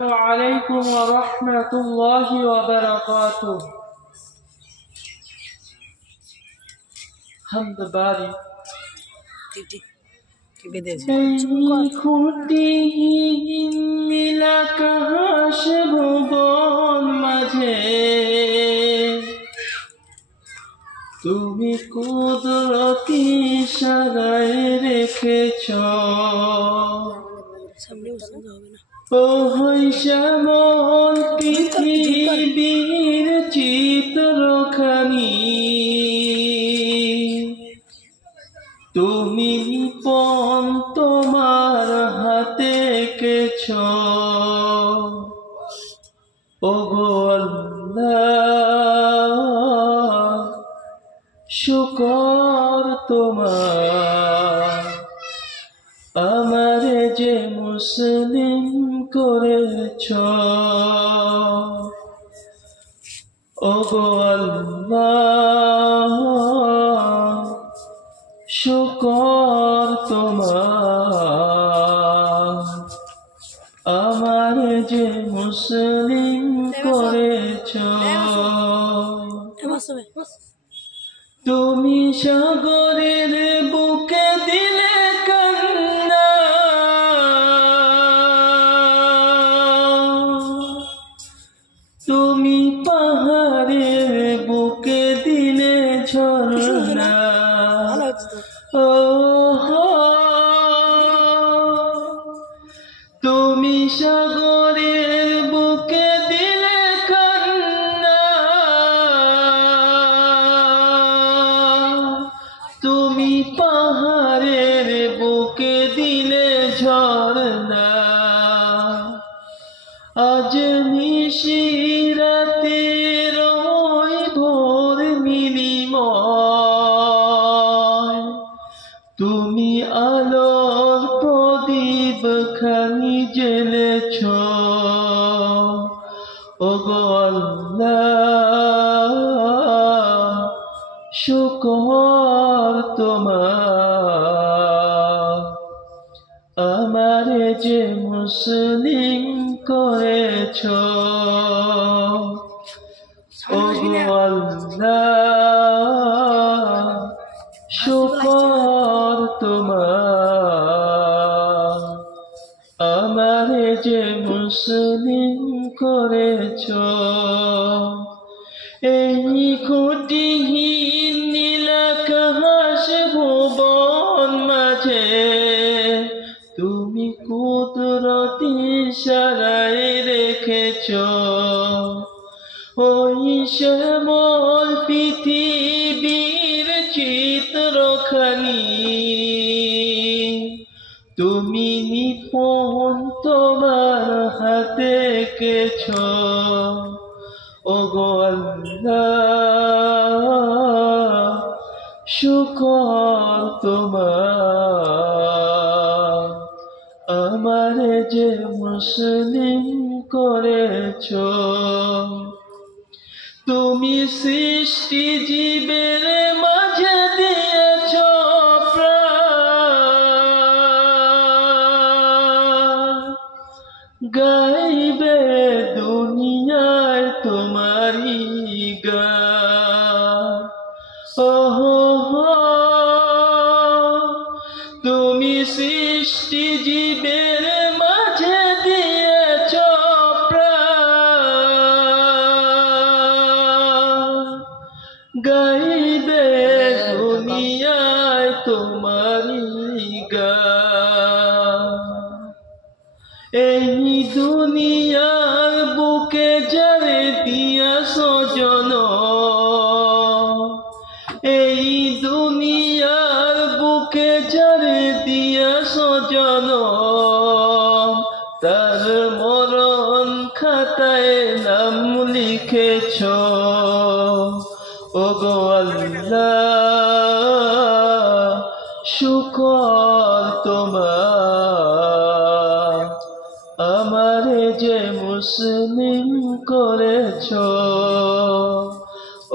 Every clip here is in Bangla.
عليكم ورحمة الله وبركاته. حمد باري খুঁটি নীলাকা হাসে ভুবন মাঝে তুমি কুদরতি ইশারায় রেখেছ ও শ্যামল পৃথিবীর চিত্রখানি তুমি নিপন তোমার হাতে এঁকেছ ওগো আল্লাহ শুকর তোমার আমারে যে মুসলিম করেছ ওগো আল্লাহ শুকর তোমার আমারে যে মুসলিম করেছ তুমি সাগরের বুকে দিলে কান্না তুমি পাহাড়ের বুকে দিলে ঝরনা তুমি সাগরের বুকে দিলে কান্না তুমি পাহাড়ের বুকে দিলে ঝরনা আজ নিশিরাতে রই ভোর নির্মল তুমি আলোর প্রদীপ খানি জ্বেলেছ ওগো আল্লাহ শুকর তোমার আমারে যে মুসলিম করেছ ওগো আল্লাহ শুকর তোমার আমারে যে মুসলিম করেছ এই খুঁটিহীন নীলাকা হাসে ভুবন মাঝে তুমি কুদরতি ইশারায় রেখেছ ওই শ্যামল পৃথিবীর চিত্রখানি তুমি নিপুণ তোমার হাতে এঁকেছ ওগো আল্লাহ শুকর তোমার আমারে যে মুসলিম করেছ তুমি সৃষ্টি জীবের মাঝে দিয়েছ প্রাণ গাইবে দুনিয়ায় তোমারি গান ওহো তুমি সৃষ্টি জীবের মাঝে দিয়েছ প্রাণ গাইবে দুনিয়ায় তোমারি গান এই দুনিয়ার বুকে যারে দিয়াছ জনম এই দুনিয়ার বুকে যারে দিয়াছ জনম তার মরণ খাতায় নাম লিখেছ ওগো আল্লাহ শুকর তোমার আমারে যে মুসলিম করেছ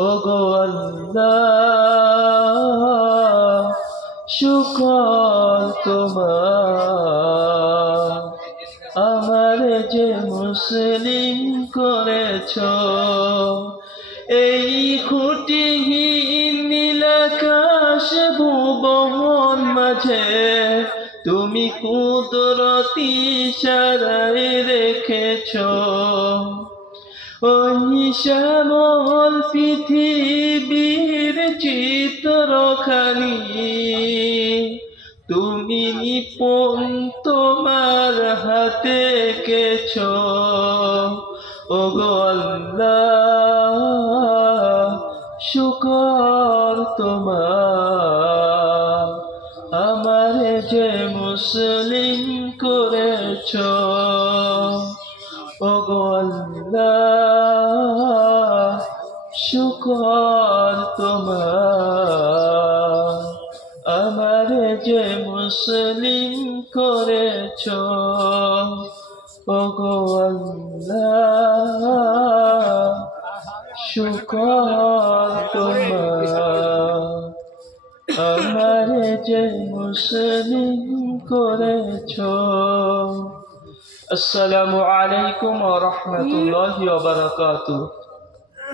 ওগো আল্লাহ শুকর তোমার আমারে যে মুসলিম করেছ। এই খুঁটিহীন নীলাকাশ ভুবন মাঝে তুমি কুদরতি ইশারায় রেখেছ। ওই শ্যামল পৃথিবীর চিত্রখানি তুমি নিপুণ তোমার হাতে এঁকেছ। ওগো আল্লাহ শুকর তোমার, আমারে যে মুসলিম করেছ। ওগো আল্লাহ শুকর তোমার, আমারে যে মুসলিম করেছ। ওগো আল্লাহ শুকর তোমার, আমারে যে মুসলিম করেছ। আসসালামু আলাইকুম ওয়া রাহমাতুল্লাহি ওয়া বারাকাতুহু।